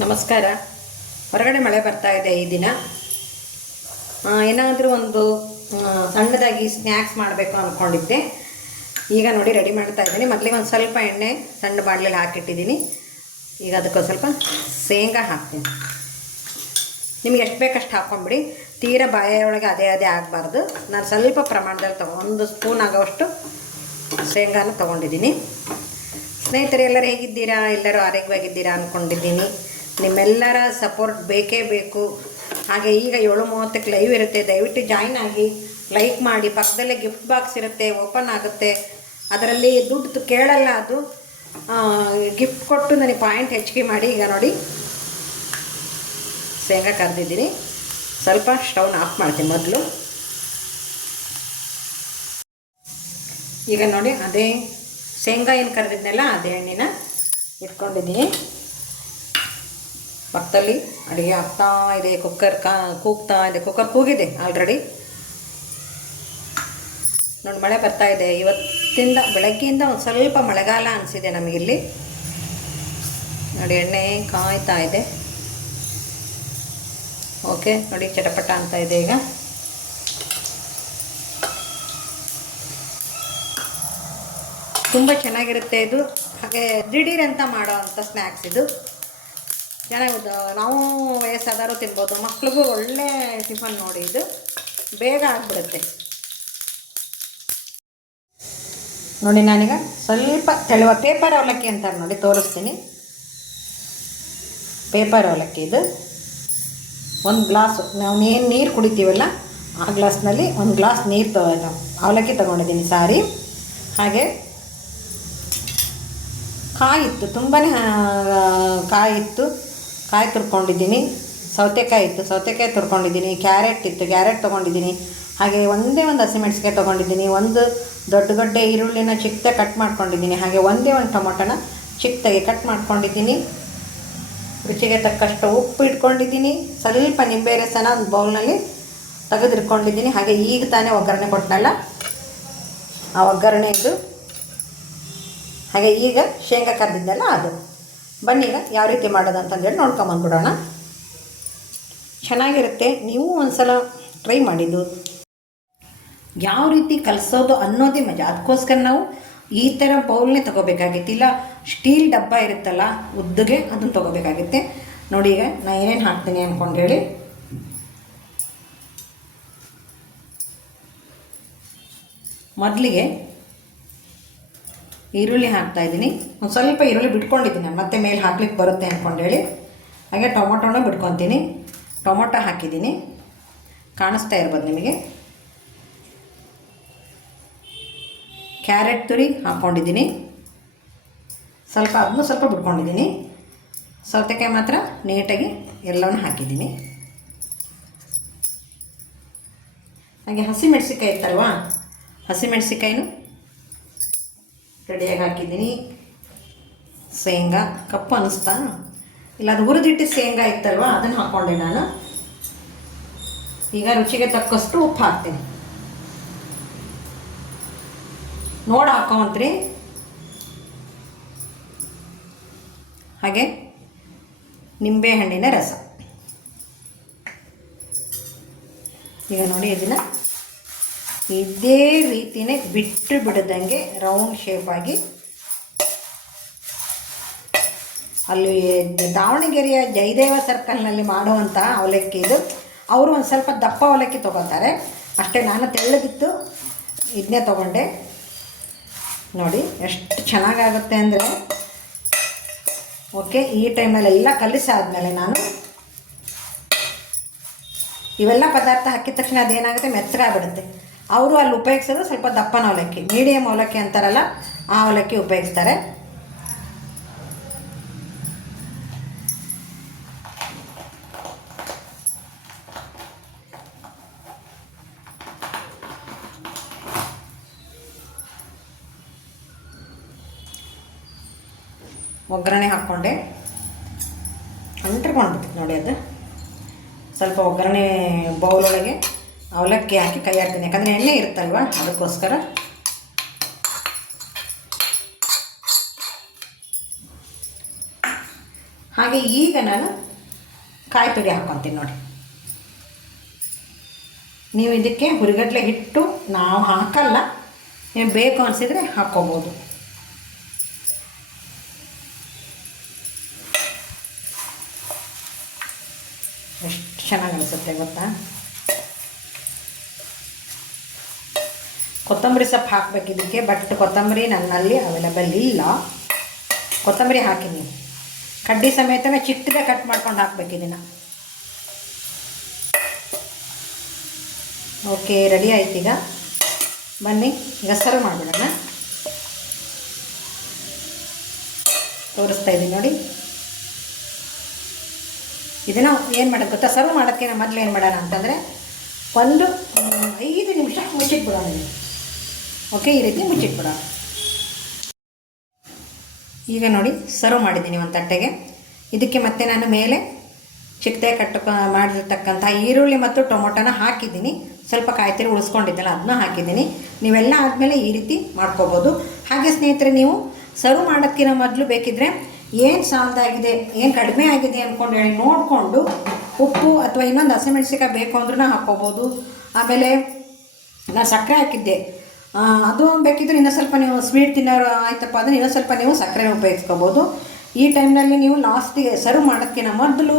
ನಮಸ್ಕಾರ. ಹೊರಗಡೆ ಮಳೆ ಬರ್ತಾ ಇದೆ ಈ ದಿನ. ಏನಾದರೂ ಒಂದು ಸಣ್ಣದಾಗಿ ಸ್ನ್ಯಾಕ್ಸ್ ಮಾಡಬೇಕು ಅಂದ್ಕೊಂಡಿದ್ದೆ. ಈಗ ನೋಡಿ ರೆಡಿ ಮಾಡ್ತಾ ಇದ್ದೀನಿ. ಮೊದಲಿಗೆ ಒಂದು ಸ್ವಲ್ಪ ಎಣ್ಣೆ ಸಣ್ಣ ಬಾಣಲೆಯಲ್ಲಿ ಹಾಕಿಟ್ಟಿದ್ದೀನಿ. ಈಗ ಅದಕ್ಕೊಂದು ಸ್ವಲ್ಪ ಶೇಂಗಾ ಹಾಕ್ತೀನಿ. ನಿಮಗೆ ಎಷ್ಟು ಬೇಕಷ್ಟು ಹಾಕ್ಕೊಂಬಿಡಿ. ತೀರಾ ಬಾಯೊಳಗೆ ಅದೇ ಆಗಬಾರ್ದು. ನಾನು ಸ್ವಲ್ಪ ಪ್ರಮಾಣದಲ್ಲಿ ಒಂದು ಸ್ಪೂನ್ ಆಗೋವಷ್ಟು ಶೇಂಗಾನ ತೊಗೊಂಡಿದ್ದೀನಿ. ಸ್ನೇಹಿತರೆ, ಎಲ್ಲರೂ ಹೇಗಿದ್ದೀರಾ? ಎಲ್ಲರೂ ಆರೋಗ್ಯವಾಗಿದ್ದೀರಾ ಅಂದ್ಕೊಂಡಿದ್ದೀನಿ. ನಿಮ್ಮೆಲ್ಲರ ಸಪೋರ್ಟ್ ಬೇಕೇ ಬೇಕು. ಹಾಗೆ ಈಗ 7:30ಕ್ಕೆ ಲೈವ್ ಇರುತ್ತೆ, ದಯವಿಟ್ಟು ಜಾಯ್ನ್ ಆಗಿ, ಲೈಕ್ ಮಾಡಿ. ಪಕ್ಕದಲ್ಲೇ ಗಿಫ್ಟ್ ಬಾಕ್ಸ್ ಇರುತ್ತೆ, ಓಪನ್ ಆಗುತ್ತೆ. ಅದರಲ್ಲಿ ದುಡ್ಡು ಕೇಳಲ್ಲ, ಅದು ಗಿಫ್ಟ್ ಕೊಟ್ಟು ನನಗೆ ಪಾಯಿಂಟ್ ಹೆಚ್ಚಿಗೆ ಮಾಡಿ. ಈಗ ನೋಡಿ ಶೇಂಗಾ ಕರೆದಿದ್ದೀನಿ. ಸ್ವಲ್ಪ ಸ್ಟವ್ನ ಆಫ್ ಮಾಡ್ತೀನಿ ಮೊದಲು. ಈಗ ನೋಡಿ ಅದೇ ಶೇಂಗಾ ಏನು ಕರೆದಿದ್ನಲ್ಲ ಅದೇ ಎಣ್ಣೆನ ಇಟ್ಕೊಂಡಿದ್ದೀನಿ. ಪಕ್ಕದಲ್ಲಿ ಅಡುಗೆ ಆಗ್ತಾ ಇದೆ. ಕುಕ್ಕರ್ ಕೂಗ್ತಾ ಇದೆ. ಕುಕ್ಕರ್ ಕೂಗಿದೆ ಆಲ್ರೆಡಿ. ನೋಡಿ ಮಳೆ ಬರ್ತಾ ಇದೆ. ಇವತ್ತಿಂದ ಬೆಳಗ್ಗೆಯಿಂದ ಒಂದು ಸ್ವಲ್ಪ ಮಳೆಗಾಲ ಅನಿಸಿದೆ ನಮಗಿಲ್ಲಿ. ನೋಡಿ ಎಣ್ಣೆ ಕಾಯ್ತಾ ಇದೆ. ಓಕೆ ನೋಡಿ ಚಟಪಟ ಅಂತ ಇದೆ. ಈಗ ತುಂಬ ಚೆನ್ನಾಗಿರುತ್ತೆ ಇದು. ಹಾಗೆ ದಿಢೀರ್ ಅಂತ ಮಾಡೋ ಅಂಥ ಸ್ನ್ಯಾಕ್ಸ್ ಇದು. ಚೆನ್ನಾಗಿ ನಾವು ವಯಸ್ಸಾದರೂ ತಿನ್ಬೋದು, ಮಕ್ಳಿಗೂ ಒಳ್ಳೆ ಟಿಫನ್ ನೋಡಿ. ಇದು ಬೇಗ ಆಗಿಬಿಡುತ್ತೆ. ನೋಡಿ ನಾನೀಗ ಸ್ವಲ್ಪ ತೆಳುವ ಪೇಪರ್ ಅವಲಕ್ಕಿ ಅಂತಾರೆ ನೋಡಿ, ತೋರಿಸ್ತೀನಿ. ಪೇಪರ್ ಅವಲಕ್ಕಿ ಇದು. ಒಂದು ಗ್ಲಾಸು ನಾವು ಏನು ನೀರು ಕುಡಿತೀವಲ್ಲ ಆ ಗ್ಲಾಸ್ನಲ್ಲಿ ಒಂದು ಗ್ಲಾಸ್ ನೀರು ಅವಲಕ್ಕಿ ತೊಗೊಂಡಿದ್ದೀನಿ. ಸಾರಿ. ಹಾಗೆ ಕಾಯಿತ್ತು, ತುಂಬಾ ಕಾಯಿತ್ತು. ಕಾಯಿ ತುರ್ಕೊಂಡಿದ್ದೀನಿ. ಸೌತೆಕಾಯಿ ಇತ್ತು, ಸೌತೆಕಾಯಿ ತುರ್ಕೊಂಡಿದ್ದೀನಿ. ಕ್ಯಾರೆಟ್ ಇತ್ತು, ಕ್ಯಾರೆಟ್ ತೊಗೊಂಡಿದ್ದೀನಿ. ಹಾಗೆ ಒಂದೇ ಒಂದು ಹಸಿಮೆಣಸಿಕಾಯಿ ತೊಗೊಂಡಿದ್ದೀನಿ. ಒಂದು ದೊಡ್ಡ ಈರುಳ್ಳಿನ ಚಿಕ್ಕದಾಗಿ ಕಟ್ ಮಾಡ್ಕೊಂಡಿದ್ದೀನಿ. ಹಾಗೆ ಒಂದೇ ಒಂದು ಟೊಮೊಟೊನ ಚಿಕ್ಕದಾಗಿ ಕಟ್ ಮಾಡ್ಕೊಂಡಿದ್ದೀನಿ. ರುಚಿಗೆ ತಕ್ಕಷ್ಟು ಉಪ್ಪು ಇಟ್ಕೊಂಡಿದ್ದೀನಿ. ಸ್ವಲ್ಪ ನಿಂಬೆ ರಸನ ಒಂದು ಬೌಲ್ನಲ್ಲಿ ತೆಗೆದಿಟ್ಕೊಂಡಿದ್ದೀನಿ. ಹಾಗೆ ಈಗ ತಾನೇ ಒಗ್ಗರಣೆ ಕೊಟ್ಟನಲ್ಲ ಆ ಒಗ್ಗರಣೆ ಇದು. ಹಾಗೆ ಈಗ ಶೇಂಗಾ ಕರೆದಿದ್ದಲ್ಲ ಅದು. ಬನ್ನಿ ಈಗ ಯಾವ ರೀತಿ ಮಾಡೋದು ಅಂತಂದೇಳಿ ನೋಡ್ಕೊಂಬಂದ್ಬಿಡೋಣ. ಚೆನ್ನಾಗಿರುತ್ತೆ. ನೀವು ಒಂದು ಸಲ ಟ್ರೈ ಮಾಡಿದ್ದು. ಯಾವ ರೀತಿ ಕಲಿಸೋದು ಅನ್ನೋದೇ ಮಜಾ. ಅದಕ್ಕೋಸ್ಕರ ನಾವು ಈ ಥರ ಬೌಲ್ನೇ ತೊಗೋಬೇಕಾಗಿತ್ತು. ಇಲ್ಲ ಸ್ಟೀಲ್ ಡಬ್ಬ ಇರುತ್ತಲ್ಲ ಉದ್ದಗೆ, ಅದನ್ನು ತೊಗೋಬೇಕಾಗುತ್ತೆ. ನೋಡಿ ಈಗ ನಾನು ಏನೇನು ಹಾಕ್ತೀನಿ ಅಂದ್ಕೊಂಡೇಳಿ. ಮೊದಲಿಗೆ ಈರುಳ್ಳಿ ಹಾಕ್ತಾಯಿದ್ದೀನಿ. ಒಂದು ಸ್ವಲ್ಪ ಈರುಳ್ಳಿ ಬಿಟ್ಕೊಂಡಿದ್ದೀನಿ ನಾನು, ಮತ್ತೆ ಮೇಲೆ ಹಾಕ್ಲಿಕ್ಕೆ ಬರುತ್ತೆ ಅಂದ್ಕೊಂಡೇಳಿ. ಹಾಗೆ ಟೊಮೊಟೊನ ಬಿಟ್ಕೊತೀನಿ. ಟೊಮೊಟೊ ಹಾಕಿದ್ದೀನಿ, ಕಾಣಿಸ್ತಾ ಇರ್ಬೋದು ನಿಮಗೆ. ಕ್ಯಾರೆಟ್ ತುರಿ ಹಾಕ್ಕೊಂಡಿದ್ದೀನಿ. ಅದನ್ನು ಸ್ವಲ್ಪ ಬಿಟ್ಕೊಂಡಿದ್ದೀನಿ. ಸೌತೆಕಾಯಿ ಮಾತ್ರ ನೀಟಾಗಿ ಎಲ್ಲವನ್ನೂ ಹಾಕಿದ್ದೀನಿ. ಹಾಗೆ ಹಸಿಮೆಣಸಿಕಾಯಿ ಇತ್ತಲ್ವಾ, ಹಸಿಮೆಣಸಿಕಾಯಿನೂ ರೆಡಿಯಾಗಿ ಹಾಕಿದ್ದೀನಿ. ಶೇಂಗಾ ಕಪ್ಪು ಅನ್ನಿಸ್ತಾ ಇಲ್ಲ, ಅದು ಹುರಿದಿಟ್ಟು ಶೇಂಗಾ ಇತ್ತಲ್ವ ಅದನ್ನು ಹಾಕ್ಕೊಂಡೆ ನಾನು. ಈಗ ರುಚಿಗೆ ತಕ್ಕಷ್ಟು ಉಪ್ಪು ಹಾಕ್ತೀನಿ. ನೋಡಿ ಹಾಕೋಂತ್ರಿ. ಹಾಗೆ ನಿಂಬೆಹಣ್ಣಿನ ರಸ. ಈಗ ನೋಡಿ ಇದನ್ನು ಇದೇ ರೀತಿಯೇ ಬಿಟ್ಟು ಬಿಡದಂಗೆ ರೌಂಡ್ ಶೇಪಾಗಿ. ಅಲ್ಲಿ ದಾವಣಗೆರೆಯ ಜಯದೇವ ಸರ್ಕಲ್ನಲ್ಲಿ ಮಾಡುವಂಥ ಅವಲಕ್ಕಿ ಇದು. ಅವರು ಒಂದು ಸ್ವಲ್ಪ ದಪ್ಪ ಅವಲಕ್ಕಿ ತೊಗೋತಾರೆ ಅಷ್ಟೇ. ನಾನು ತೆಳ್ಳಗಿತ್ತು ಇದನ್ನೇ ತೊಗೊಂಡೆ. ನೋಡಿ ಎಷ್ಟು ಚೆನ್ನಾಗಾಗುತ್ತೆ ಅಂದರೆ. ಓಕೆ, ಈ ಟೈಮಲ್ಲೆಲ್ಲ ಕಲಿಸಾದ್ಮೇಲೆ ನಾನು ಇವೆಲ್ಲ ಪದಾರ್ಥ ಹಾಕಿದ ತಕ್ಷಣ ಅದೇನಾಗುತ್ತೆ, ಮೆತ್ತಗಾಗ್ಬಿಡುತ್ತೆ. ಅವರು ಅಲ್ಲಿ ಉಪಯೋಗಿಸೋದು ಸ್ವಲ್ಪ ದಪ್ಪನ ಅವಲಕ್ಕಿ, ಮೀಡಿಯಮ್ ಅವಲಕ್ಕಿ ಅಂತಾರಲ್ಲ ಆ ಅವಲಕ್ಕಿ ಉಪಯೋಗಿಸ್ತಾರೆ. ಒಗ್ಗರಣೆ ಹಾಕ್ಕೊಂಡೆ, ಅಂಟ್ಕೊಂಡ್ಬಿಡ್ತು ನೋಡಿ. ಅದು ಸ್ವಲ್ಪ ಒಗ್ಗರಣೆ ಬೌಲೊಳಗೆ ಅವಲಕ್ಕಿ ಹಾಕಿ ಕೈ ಹಾಕ್ತೀನಿ, ಯಾಕಂದರೆ ಎಣ್ಣೆ ಇರುತ್ತಲ್ವ ಅದಕ್ಕೋಸ್ಕರ. ಹಾಗೆ ಈಗ ನಾನು ಕಾಯಿ ತುರಿ ಹಾಕ್ಕೊತೀನಿ ನೋಡಿ. ನೀವು ಇದಕ್ಕೆ ಹುರಿಗಡಲೆ ಹಿಟ್ಟು ನಾವು ಹಾಕಲ್ಲ, ನೀವು ಬೇಕು ಅನಿಸಿದರೆ ಹಾಕ್ಕೋಬೋದು. ಎಷ್ಟು ಚೆನ್ನಾಗಿ ಅನಿಸುತ್ತೆ ಗೊತ್ತಾ. ಕೊತ್ತಂಬರಿ ಸೊಪ್ಪು ಹಾಕಬೇಕು ಇದಕ್ಕೆ, ಬಟ್ ಕೊತ್ತಂಬರಿ ನನ್ನಲ್ಲಿ ಅವೈಲೇಬಲ್ ಇಲ್ಲ. ಕೊತ್ತಂಬರಿ ಹಾಕಿನಿ, ಕಡ್ಡಿ ಸಮೇತನೇ ಚಿಕ್ಕದಾಗಿ ಕಟ್ ಮಾಡ್ಕೊಂಡು ಹಾಕ್ಬೇಕು ಇದನ್ನು. ಓಕೆ, ರೆಡಿ ಆಯ್ತು. ಈಗ ಬನ್ನಿ, ಈಗ ಸರ್ವ್ ಮಾಡಿಬಿಡೋಣ. ತೋರಿಸ್ತಾ ಇದ್ದೀನಿ ನೋಡಿ. ಇದನ್ನು ಏನು ಮಾಡೋದು ಗೊತ್ತಾ, ಸರ್ವ್ ಮಾಡೋದಕ್ಕಿಂತ ಮೊದಲು ಏನು ಮಾಡೋಣ ಅಂತಂದರೆ ಒಂದು 5 ನಿಮಿಷ ಮುಚ್ಚಿಟ್ಬಿಡೋಣ. ಓಕೆ, ಈ ರೀತಿ ಮುಚ್ಚಿಟ್ಬಿಡೋಣ. ಈಗ ನೋಡಿ ಸರ್ವ್ ಮಾಡಿದ್ದೀನಿ ಒಂದು ತಟ್ಟೆಗೆ. ಇದಕ್ಕೆ ಮತ್ತೆ ನಾನು ಮೇಲೆ ಚಿಕ್ಕದಾಗಿ ಮಾಡಿರ್ತಕ್ಕಂಥ ಈರುಳ್ಳಿ ಮತ್ತು ಟೊಮೊಟೊನ ಹಾಕಿದ್ದೀನಿ. ಸ್ವಲ್ಪ ಕಾಯಿ ತುರಿ ಉಳಿಸ್ಕೊಂಡಿದ್ದಲ್ಲ ಅದನ್ನ ಹಾಕಿದ್ದೀನಿ. ನೀವೆಲ್ಲ ಆದಮೇಲೆ ಈ ರೀತಿ ಮಾಡ್ಕೋಬೋದು. ಹಾಗೆ ಸ್ನೇಹಿತರೆ, ನೀವು ಸರ್ವ್ ಮಾಡೋದಕ್ಕಿಂತ ಮೊದಲು ಬೇಕಿದ್ದರೆ ಏನು ಸಾಲದಾಗಿದೆ, ಏನು ಕಡಿಮೆ ಆಗಿದೆ ಅಂದ್ಕೊಂಡು ಹೇಳಿ ನೋಡಿಕೊಂಡು ಉಪ್ಪು ಅಥವಾ ಇನ್ನೊಂದು ಹಸಿಮೆಣ್ಸಿಕಾಯಿ ಬೇಕು ಅಂದ್ರೂ ಹಾಕ್ಕೋಬೋದು. ಆಮೇಲೆ ನಾನು ಸಕ್ಕರೆ ಹಾಕಿದ್ದೆ, ಅದು ಬೇಕಿದ್ರೆ ಇನ್ನೂ ಸ್ವಲ್ಪ ನೀವು ಸ್ವೀಟ್ ತಿನ್ನೋರು ಆಯ್ತಪ್ಪ ಅಂದರೆ ಇನ್ನೂ ಸ್ವಲ್ಪ ನೀವು ಸಕ್ಕರೆ ಉಪಯೋಗಿಸ್ಕೋಬೋದು. ಈ ಟೈಮ್ನಲ್ಲಿ ನೀವು ಲಾಸ್ಟಿಗೆ ಸರ್ವ್ ಮಾಡೋದಕ್ಕಿಂತ ಮೊದಲು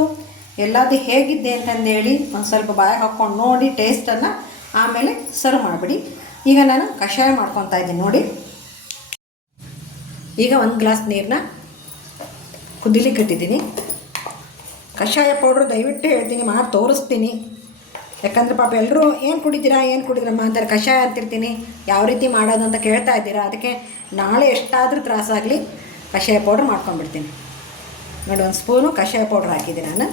ಎಲ್ಲದು ಹೇಗಿದ್ದೆ ಅಂತಂದೇಳಿ ಒಂದು ಸ್ವಲ್ಪ ಬಾಯಿಗೆ ಹಾಕ್ಕೊಂಡು ನೋಡಿ ಟೇಸ್ಟನ್ನು, ಆಮೇಲೆ ಸರ್ವ್ ಮಾಡಿಬಿಡಿ. ಈಗ ನಾನು ಕಷಾಯ ಮಾಡ್ಕೊತಾ ಇದ್ದೀನಿ ನೋಡಿ. ಈಗ 1 ಗ್ಲಾಸ್ ನೀರನ್ನ ಕುದಿಲಿಕ್ಕೆ ಇಟ್ಟಿದ್ದೀನಿ. ಕಷಾಯ ಪೌಡ್ರು ದಯವಿಟ್ಟು ಹೇಳ್ತೀನಿ, ಮಾಡಿ ತೋರಿಸ್ತೀನಿ. ಯಾಕಂದರೆ ಪಾಪ ಎಲ್ಲರೂ ಏನು ಕುಡಿದಿರಮ್ಮ ಅಂತಾರೆ, ಕಷಾಯ ಅಂತಿರ್ತೀನಿ, ಯಾವ ರೀತಿ ಮಾಡೋದು ಅಂತ ಕೇಳ್ತಾ ಇದ್ದೀರಾ. ಅದಕ್ಕೆ ನಾಳೆ ಎಷ್ಟಾದರೂ ತ್ರಾಸಾಗಲಿ ಕಷಾಯ ಪೌಡ್ರ್ ಮಾಡ್ಕೊಂಡ್ಬಿಡ್ತೀನಿ ನೋಡಿ. 1 ಸ್ಪೂನು ಕಷಾಯ ಪೌಡ್ರ್ ಹಾಕಿದ್ದೀನಿ ನಾನು.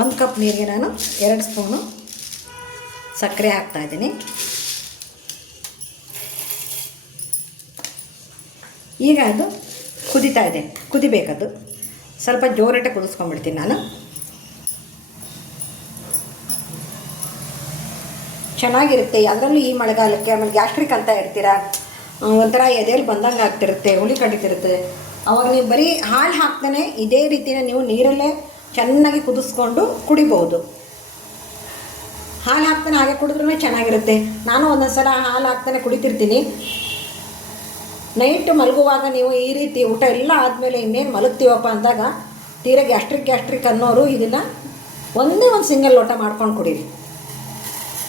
1 ಕಪ್ ನೀರಿಗೆ ನಾನು 2 ಸ್ಪೂನು ಸಕ್ಕರೆ ಹಾಕ್ತಾಯಿದ್ದೀನಿ. ಈಗ ಅದು ಕುದೀತಾ ಇದೆ, ಕುದಿಬೇಕದು. ಸ್ವಲ್ಪ ಜೋರಿಟ್ಟೆ ಕುದಿಸ್ಕೊಂಡ್ಬಿಡ್ತೀನಿ ನಾನು. ಚೆನ್ನಾಗಿರುತ್ತೆ. ಅದರಲ್ಲೂ ಈ ಮಳೆಗಾಲಕ್ಕೆ. ಆಮೇಲೆ ಗ್ಯಾಸ್ಟ್ರಿಕ್ ಅಂತ ಇರ್ತೀರ, ಒಂಥರ ಎದೆಯಲ್ಲಿ ಬಂದಂಗೆ ಆಗ್ತಿರುತ್ತೆ, ಹುಳಿ ಕಡಿತಿರುತ್ತೆ. ಅವಾಗ ನೀವು ಬರೀ ಹಾಲು ಹಾಕ್ತಾನೆ ಇದೇ ರೀತಿಯ ನೀವು ನೀರಲ್ಲೇ ಚೆನ್ನಾಗಿ ಕುದಿಸ್ಕೊಂಡು ಕುಡಿಬೋದು. ಹಾಲು ಹಾಕ್ತಾನೆ ಹಾಗೆ ಕುಡಿದ್ರೂ ಚೆನ್ನಾಗಿರುತ್ತೆ. ನಾನು ಒಂದೊಂದು ಸಲ ಹಾಲು ಹಾಕ್ತಾನೆ ಕುಡಿತಿರ್ತೀನಿ. ನೈಟ್ ಮಲಗುವಾಗ ನೀವು ಈ ರೀತಿ ಊಟ ಎಲ್ಲ ಆದಮೇಲೆ ಇನ್ನೇನು ಮಲಗ್ತೀವಪ್ಪ ಅಂದಾಗ ತೀರಾ ಗ್ಯಾಸ್ಟ್ರಿಕ್ ಅನ್ನೋರು ಇದನ್ನು ಒಂದೇ ಒಂದು ಸಿಂಗಲ್ ಲೋಟ ಮಾಡ್ಕೊಂಡು ಕುಡೀರಿ.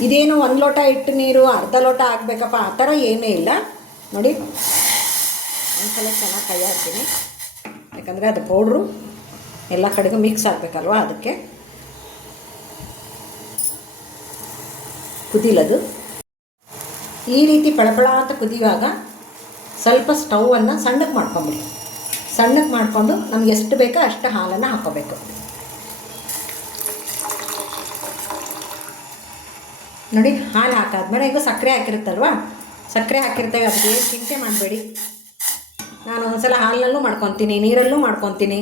ಇದೇನು 1 ಲೋಟ ಇಟ್ಟು ನೀರು ಅರ್ಧ ಲೋಟ ಆಗಬೇಕಪ್ಪ ಆ ಥರ ಏನೂ ಇಲ್ಲ ನೋಡಿ. ಒಂದ್ಸಲ ಚೆನ್ನಾಗಿ ಕೈ ಹಾಕ್ತೀನಿ, ಯಾಕಂದರೆ ಅದು ಪೌಡ್ರು ಎಲ್ಲ ಕಡೆಗೂ ಮಿಕ್ಸ್ ಆಗಬೇಕಲ್ವ, ಅದಕ್ಕೆ. ಕುದಿಲದು ಈ ರೀತಿ ಪಳಪಳ ಅಂತ ಕುದಿಯುವಾಗ ಸ್ವಲ್ಪ ಸ್ಟವನ್ನು ಸಣ್ಣಕ್ಕೆ ಮಾಡ್ಕೊಂಬಿಡಿ. ಸಣ್ಣಕ್ಕೆ ಮಾಡಿಕೊಂಡು ನಮ್ಗೆ ಎಷ್ಟು ಬೇಕೋ ಅಷ್ಟು ಹಾಲನ್ನು ಹಾಕ್ಕೋಬೇಕು. ನೋಡಿ, ಹಾಲು ಹಾಕಾದ್ಮೇಲೆ ಈಗ ಸಕ್ಕರೆ ಹಾಕಿರುತ್ತಲ್ವ, ಸಕ್ಕರೆ ಹಾಕಿರ್ತೇವೆ, ಅದಕ್ಕೆ ಚಿಂತೆ ಮಾಡಬೇಡಿ. ನಾನು ಒಂದ್ಸಲ ಹಾಲಿನಲ್ಲೂ ಮಾಡ್ಕೊತೀನಿ, ನೀರಲ್ಲೂ ಮಾಡ್ಕೊತೀನಿ.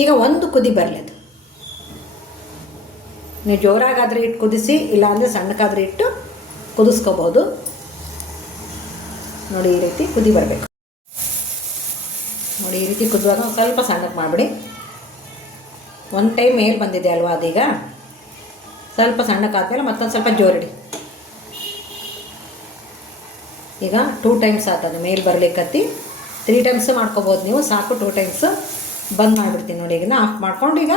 ಈಗ ಒಂದು ಕುದಿ ಬರಲಿ. ಅದು ನೀವು ಜೋರಾಗಾದರೆ ಇಟ್ಟು ಕುದಿಸಿ, ಇಲ್ಲಾಂದರೆ ಸಣ್ಣಕ್ಕಾದರೆ ಇಟ್ಟು ಕುದಿಸ್ಕೋಬೋದು. ನೋಡಿ, ಈ ರೀತಿ ಕುದಿ ಬರಬೇಕು ನೋಡಿ. ಈ ರೀತಿ ಕುದಿಯುವಾಗ ಸ್ವಲ್ಪ ಸಣ್ಣಕ್ಕೆ ಮಾಡಿಬಿಡಿ. 1 ಟೈಮ್ ಮೇಲೆ ಬಂದಿದೆ ಅಲ್ವಾ, ಅದೀಗ ಸ್ವಲ್ಪ ಸಣ್ಣಕ್ಕಾದ್ಮೇಲೆ ಮತ್ತೊಂದು ಸ್ವಲ್ಪ ಜೋರಿಡಿ. ಈಗ 2 ಟೈಮ್ಸ್ ಆಗ್ತದೆ ಮೇಲೆ ಬರಲಿಕ್ಕತ್ತಿ. 3 ಟೈಮ್ಸ್ ಮಾಡ್ಕೋಬೋದು ನೀವು, ಸಾಕು. 2 ಟೈಮ್ಸ್ ಬಂದ್ ಮಾಡಿಬಿಡ್ತೀನಿ ನೋಡಿ. ಈಗ ಆಫ್ ಮಾಡ್ಕೊಂಡು ಈಗ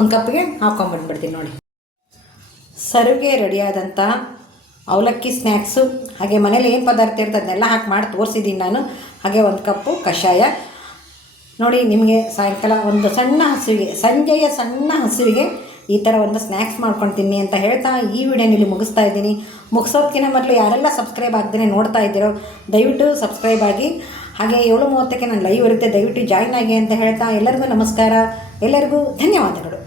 1 ಕಪ್ಗೆ ಹಾಕ್ಕೊಂಬಂದ್ಬಿಡ್ತೀನಿ ನೋಡಿ. ಸರ್ವ್ಗೆ ರೆಡಿಯಾದಂಥ ಅವಲಕ್ಕಿ ಸ್ನ್ಯಾಕ್ಸು, ಹಾಗೆ ಮನೇಲಿ ಏನು ಪದಾರ್ಥ ಇರ್ತದೆ ಅದನ್ನೆಲ್ಲ ಹಾಕಿ ಮಾಡಿ ತೋರಿಸಿದ್ದೀನಿ ನಾನು. ಹಾಗೆ 1 ಕಪ್ಪು ಕಷಾಯ ನೋಡಿ. ನಿಮಗೆ ಸಾಯಂಕಾಲ ಒಂದು ಸಣ್ಣ ಹಸಿವಿಗೆ, ಸಂಜೆಯ ಸಣ್ಣ ಹಸಿವಿಗೆ ಈ ಥರ ಒಂದು ಸ್ನ್ಯಾಕ್ಸ್ ಮಾಡ್ಕೊಂಡು ತಿನ್ನಿ ಅಂತ ಹೇಳ್ತಾ ಈ ವಿಡಿಯೋನಲ್ಲಿ ಮುಗಿಸ್ತಾ ಇದ್ದೀನಿ. ಮುಗಿಸೋದಕ್ಕಿಂತ ಮೊದಲು ಯಾರೆಲ್ಲ ಸಬ್ಸ್ಕ್ರೈಬ್ ಆಗದೇ ನೋಡ್ತಾ ಇದ್ದೀರೋ ದಯವಿಟ್ಟು ಸಬ್ಸ್ಕ್ರೈಬ್ ಆಗಿ. ಹಾಗೆ 7:30ಕ್ಕೆ ನಾನು ಲೈವ್ ಇರುತ್ತೆ, ದಯವಿಟ್ಟು ಜಾಯ್ನ್ ಆಗಿ ಅಂತ ಹೇಳ್ತಾ ಎಲ್ಲರಿಗೂ ನಮಸ್ಕಾರ, ಎಲ್ಲರಿಗೂ ಧನ್ಯವಾದಗಳು.